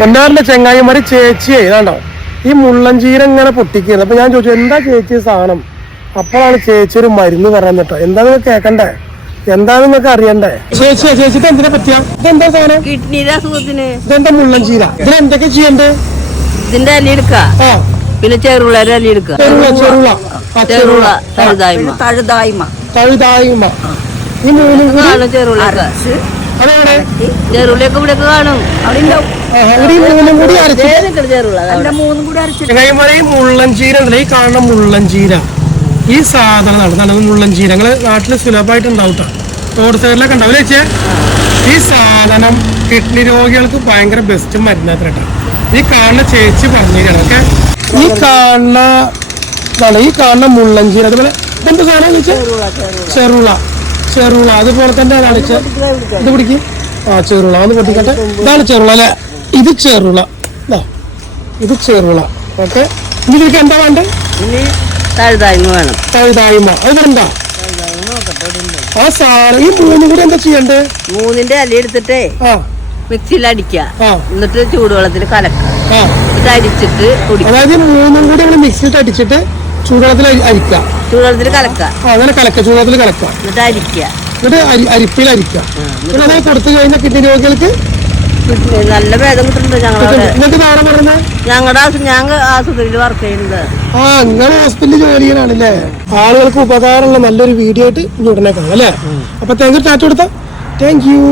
പൊന്നാറിന്റെ ചെങ്ങായിമാരി ചേച്ചിയെ ഇതാണ്ടോ ഈ മുള്ളൻചീര ഇങ്ങനെ പൊട്ടിക്കുന്നത്. അപ്പൊ ഞാൻ ചോദിച്ചു എന്താ ചേച്ചി സാധനം. അപ്പോഴാണ് ചേച്ചി ഒരു മരുന്ന് പറയുന്നത് കേട്ടോ. എന്താ നിങ്ങൾക്ക് കേൾക്കണ്ടേ, എന്താന്ന് നിങ്ങൾക്ക് അറിയണ്ടേ? ചേച്ചിക്ക് എന്തിനെ പറ്റിയ ഇതെന്താ സാധനം? കിഡ്നിയുടെ അസുഖത്തിന്. ഇതെന്താ മുള്ളൻചീര? ഇതിന് എന്തൊക്കെ ചെയ്യണ്ടേ? ഇതിന്റെ അല്ലി എടുക്ക, പിന്നെ ചെറുളയുടെ അല്ലി എടുക്കുക. ഈ മൂന്നും ചെറുളിയൊക്കെ ഇവിടെ കാണും. മുള്ളൻചീര ഉണ്ടല്ലോ, ഈ കാണുന്ന മുള്ളൻചീര, ഈ സാധനം മുള്ളൻചീര നിങ്ങള് നാട്ടില് സുലഭമായിട്ട് ഉണ്ടാവട്ടോ. റോഡ് സൈഡിലൊക്കെ ഉണ്ടാവില്ല ചേച്ചേ. ഈ സാധനം കിഡ്നി രോഗികൾക്ക് ഭയങ്കര ബെസ്റ്റ് മരുന്നാത്രട്ടോ. ഈ കാണുന്ന ചേച്ചി പറഞ്ഞിരിക്കണം. ഓക്കെ, ഈ കാണുന്ന മുള്ളൻചീര, അതുപോലെ ഇതെന്താ സാധനം വെച്ചാൽ ചെറുള അതുപോലെ തന്നെ ഇത് പിടിക്കും. ചെറുള ഒന്ന് പൊട്ടിക്കട്ടെ. ഇതാണ് ചെറുള അല്ലെ? ഇത് ചെറുള, ഇത് ചെറുള. ഓക്കെ, ഇതിലേക്ക് എന്താ വേണ്ടത്? തഴുതായ്മ. അത് വേണ്ട. ആ സാധനം ഈ മൂന്നും കൂടി എന്താ ചെയ്യണ്ടേ? മൂന്നിന്റെ അല്ലി എടുത്തിട്ടേ മിക്സിയിൽ അടിക്കുക, എന്നിട്ട് ചൂടുവെള്ളത്തിൽ കലക്കുക, എന്നിട്ട് അരിച്ചിട്ട് കുടിക്കുക. അതായത് മൂന്നും കൂടി നമ്മൾ മിക്സിയിൽ അടിച്ചിട്ട് ചൂടുവെള്ളത്തിൽ അരിക്കുക, ചൂടുവെള്ളത്തിൽ കലക്കുക, അങ്ങനെ കലക്കുക, ചൂടുവെള്ളത്തിൽ കലക്കുക, എന്നിട്ട് അരിക്കുക, എന്നിട്ട് അരിപ്പിൽ അരിക്കുക. പിന്നെ അത് കൊടുത്തു കഴിഞ്ഞാൽ കിഡ്നി രോഗികൾക്ക് നല്ല ഭേദം കിട്ടുന്നുണ്ട്. ഞങ്ങളുടെ ആശുപത്രിയിൽ വർക്ക് ചെയ്യുന്നത്. അങ്ങനെ ഹോസ്പിറ്റലിൽ ജോലി ചെയ്യാനാണല്ലേ? ആളുകൾക്ക് ഉപകാരമുള്ള നല്ലൊരു വീഡിയോ ആയിട്ട് ഉടനെ കാണാം അല്ലേ? അപ്പൊ താങ്ക് യു. ടാറ്റ കൊടുത്ത താങ്ക് യു.